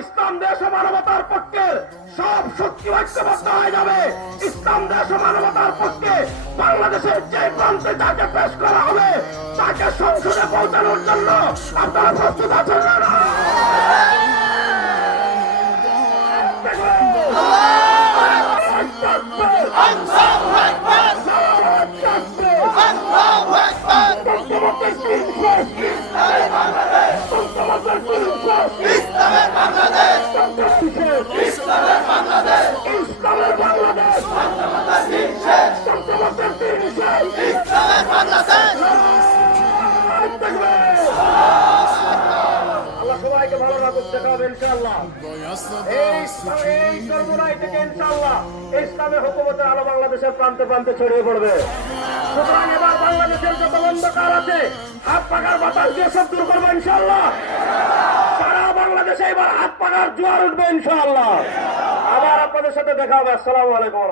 ইসলাম দেশ ও মানবতার পক্ষে সব শক্তি ঐক্যবদ্ধ হয়ে যাবে। ইসলাম দেশ ও মানবতার পক্ষে বাংলাদেশের যে প্রান্তে যাকে পেশ করা হবে তাকে সংসদে পৌঁছানোর জন্য আপনারা প্রস্তুত আছেন না? আল্লাহ সবাইকে ভালো রাখুক। দেখা হবে ইনশাআল্লাহ। এই সর্বনাই থেকে ইনশাআল্লাহ ইসলামের হুকুমতের আলো বাংলাদেশের প্রান্তে প্রান্তে ছড়িয়ে পড়বে। সুতরাং এবার বাংলাদেশের যত অন্ধকার আছে হাত পাকার বাতাস দিয়ে সব দূর করবো ইনশাআল্লাহ। সারা বাংলাদেশে এবার হাত পাকার জোয়ার উঠবে ইনশাআল্লাহ। আবার আপনাদের সাথে দেখা হবে। আসসালামু আলাইকুম।